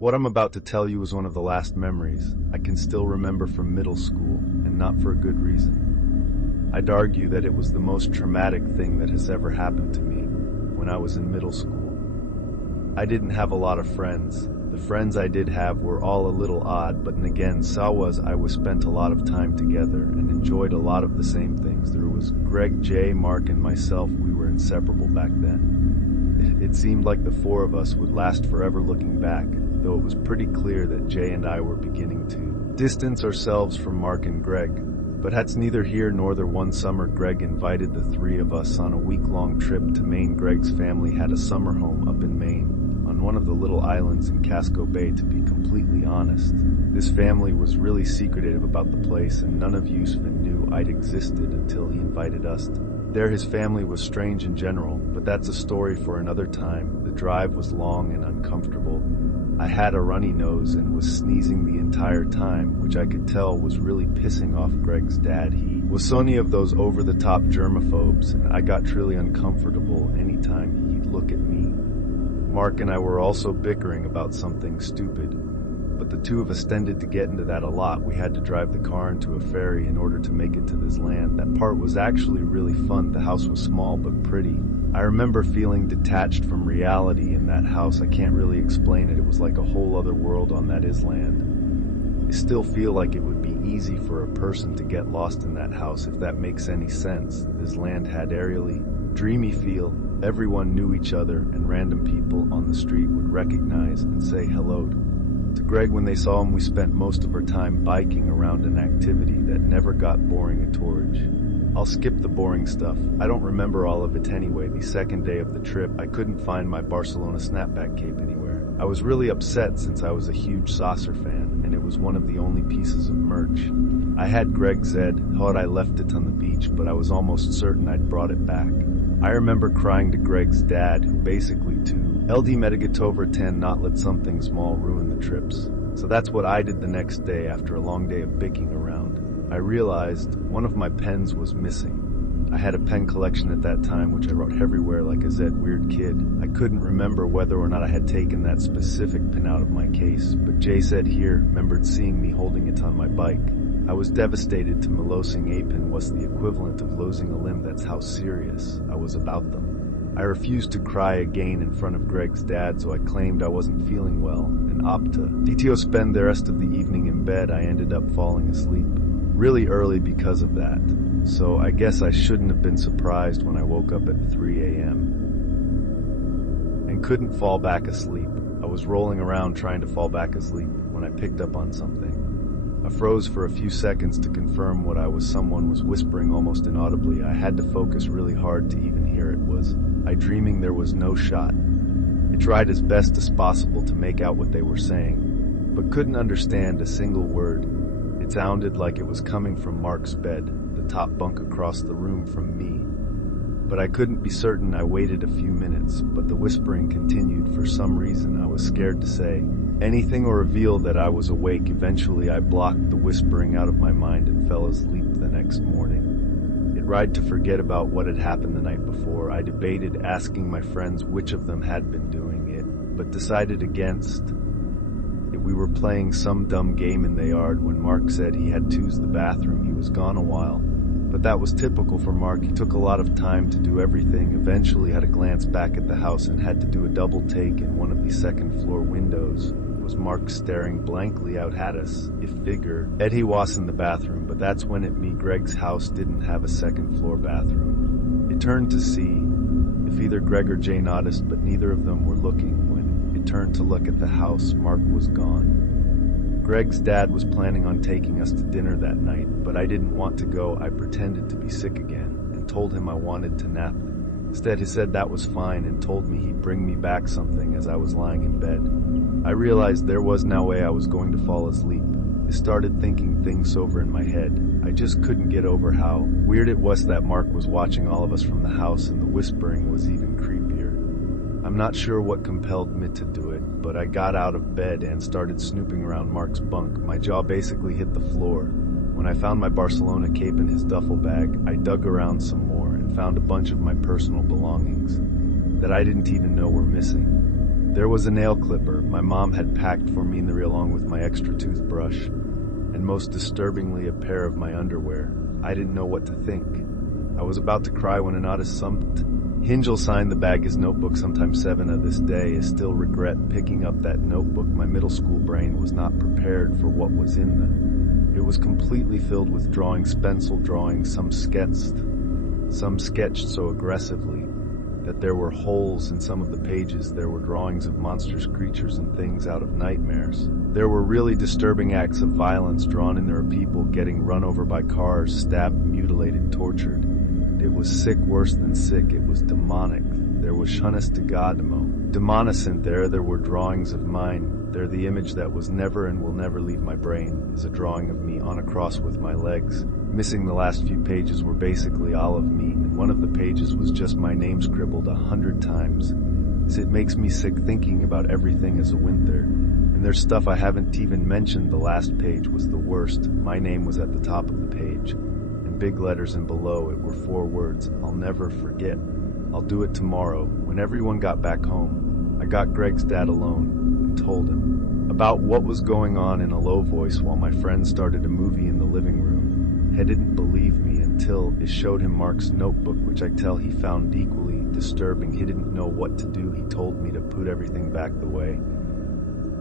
What I'm about to tell you is one of the last memories I can still remember from middle school, and not for a good reason. I'd argue that it was the most traumatic thing that has ever happened to me when I was in middle school. I didn't have a lot of friends. The friends I did have were all a little odd, but again, I was spent a lot of time together and enjoyed a lot of the same things. There was Greg, Jay, Mark, and myself. We were inseparable back then. It seemed like the four of us would last forever looking back, though it was pretty clear that Jay and I were beginning to distance ourselves from Mark and Greg. But that's neither here nor there. One summer, Greg invited the three of us on a week-long trip to Maine. Greg's family had a summer home up in Maine, on one of the little islands in Casco Bay. To be completely honest, this family was really secretive about the place, and none of Yusuf knew I'd existed until he invited us. There, his family was strange in general, but that's a story for another time. The drive was long and uncomfortable. I had a runny nose and was sneezing the entire time, which I could tell was really pissing off Greg's dad. He was so many of those over-the-top germaphobes, and I got truly uncomfortable anytime he'd look at me. Mark and I were also bickering about something stupid, but the two of us tended to get into that a lot. We had to drive the car into a ferry in order to make it to this land. That part was actually really fun. The house was small but pretty. I remember feeling detached from reality in that house. I can't really explain it. It was like a whole other world on that island. I still feel like it would be easy for a person to get lost in that house, if that makes any sense. This land had eerily dreamy feel. Everyone knew each other, and random people on the street would recognize and say hello to Greg when they saw him. We spent most of our time biking around, an activity that never got boring at Torridge. I'll skip the boring stuff. I don't remember all of it anyway. The second day of the trip, I couldn't find my Barcelona snapback cape anywhere. I was really upset since I was a huge Saucer fan, and it was one of the only pieces of merch. I had Greg said, thought I left it on the beach, but I was almost certain I'd brought it back. I remember crying to Greg's dad, who basically LD Getaway 10, not let something small ruin the trips. So that's what I did the next day after a long day of biking around. I realized one of my pens was missing. I had a pen collection at that time, which I wrote everywhere like a Zed weird kid. I couldn't remember whether or not I had taken that specific pen out of my case, but Jay said here remembered seeing me holding it on my bike. I was devastated. To me, losing a pen was the equivalent of losing a limb. That's how serious I was about them. I refused to cry again in front of Greg's dad, so I claimed I wasn't feeling well and opted to spend the rest of the evening in bed. I ended up falling asleep really early because of that, so I guess I shouldn't have been surprised when I woke up at 3 a.m. and couldn't fall back asleep. I was rolling around trying to fall back asleep when I picked up on something. I froze for a few seconds to confirm what I was. Someone was whispering almost inaudibly. I had to focus really hard to even hear it. Was I dreaming? There was no shot. I tried as best as possible to make out what they were saying, but couldn't understand a single word. It sounded like it was coming from Mark's bed, the top bunk across the room from me. But I couldn't be certain. I waited a few minutes, but the whispering continued. For some reason, I was scared to say anything or reveal that I was awake. Eventually, I blocked the whispering out of my mind and fell asleep the next morning. It tried to forget about what had happened the night before. I debated asking my friends which of them had been doing it, but decided against. We were playing some dumb game in the yard when Mark said he had to use the bathroom. He was gone a while, but that was typical for Mark. He took a lot of time to do everything. Eventually had a glance back at the house and had to do a double take. In one of the second floor windows was Mark staring blankly out at us. If figure he was in the bathroom, but that's when it me. Greg's house didn't have a second floor bathroom. It turned to see if either Greg or Jay noticed, but neither of them were looking. Turned to look at the house, Mark was gone. Greg's dad was planning on taking us to dinner that night, but I didn't want to go. I pretended to be sick again and told him I wanted to nap. Instead, he said that was fine and told me he'd bring me back something as I was lying in bed. I realized there was no way I was going to fall asleep. I started thinking things over in my head. I just couldn't get over how weird it was that Mark was watching all of us from the house, and the whispering was even creepier. I'm not sure what compelled me to do it, but I got out of bed and started snooping around Mark's bunk. My jaw basically hit the floor. When I found my Barcelona cape in his duffel bag, I dug around some more and found a bunch of my personal belongings that I didn't even know were missing. There was a nail clipper my mom had packed for me along with my extra toothbrush, and most disturbingly a pair of my underwear. I didn't know what to think. I was about to cry when an oddest something. Hingel signed the bag his notebook sometime 7 of this day. I still regret picking up that notebook. My middle school brain was not prepared for what was in them. It was completely filled with drawings, pencil drawings, some sketched so aggressively that there were holes in some of the pages. There were drawings of monstrous creatures and things out of nightmares. There were really disturbing acts of violence drawn in. There were people getting run over by cars, stabbed, mutilated, tortured. It was sick, worse than sick. It was demonic. There was honest to God, demonicent. There were drawings of mine. There, the image that was never and will never leave my brain is a drawing of me on a cross with my legs. Missing the last few pages were basically olive meat, and one of the pages was just my name scribbled 100 times. It makes me sick thinking about everything as a winter. And there's stuff I haven't even mentioned. The last page was the worst. My name was at the top of the page. Big letters, and below it were 4 words: I'll never forget. I'll do it tomorrow. When everyone got back home, I got Greg's dad alone and told him about what was going on in a low voice while my friend started a movie in the living room. He didn't believe me until I showed him Mark's notebook, which I tell he found equally disturbing. He didn't know what to do. He told me to put everything back the way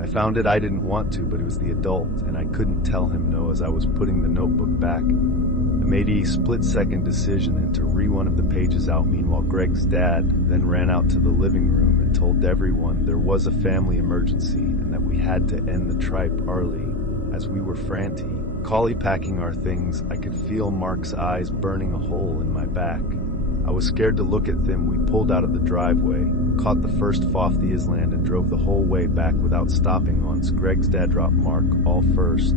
I found it. I didn't want to, but it was the adult, and I couldn't tell him no. As I was putting the notebook back, I made a split-second decision and to read one of the pages out. Meanwhile, Greg's dad then ran out to the living room and told everyone there was a family emergency and that we had to end the trip early. As we were frantic, packing our things, I could feel Mark's eyes burning a hole in my back. I was scared to look at them. We pulled out of the driveway, caught the first off the island, and drove the whole way back without stopping once. Greg's dad dropped Mark all first.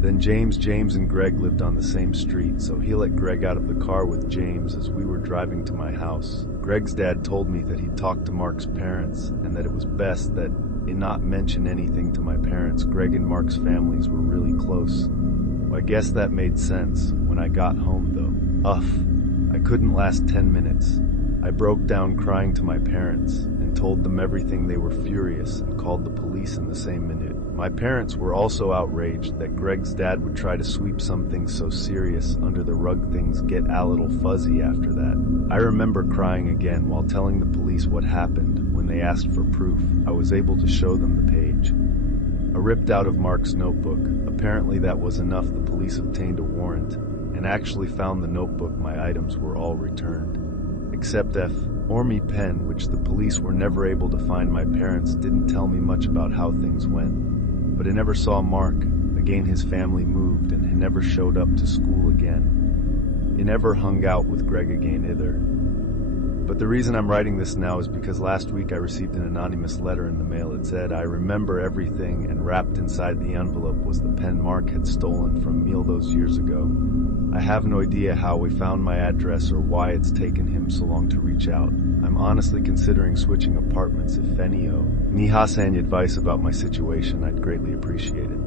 Then James and Greg lived on the same street, so he let Greg out of the car with James as we were driving to my house. Greg's dad told me that he'd talked to Mark's parents and that it was best that he not mention anything to my parents. Greg and Mark's families were really close. Well, I guess that made sense. When I got home, though, I couldn't last 10 minutes. I broke down crying to my parents and told them everything. They were furious and called the police in the same minute. My parents were also outraged that Greg's dad would try to sweep something so serious under the rug. Things get a little fuzzy after that. I remember crying again while telling the police what happened. When they asked for proof, I was able to show them the page I ripped out of Mark's notebook. Apparently that was enough. The police obtained a warrant and actually found the notebook. My items were all returned, except me pen, which the police were never able to find. My parents didn't tell me much about how things went, but I never saw Mark again. His family moved and he never showed up to school again. He never hung out with Greg again either. But the reason I'm writing this now is because last week I received an anonymous letter in the mail. It said, "I remember everything," and wrapped inside the envelope was the pen Mark had stolen from me those years ago. I have no idea how we found my address or why it's taken him so long to reach out. I'm honestly considering switching apartments. If any ni has any advice about my situation, I'd greatly appreciate it.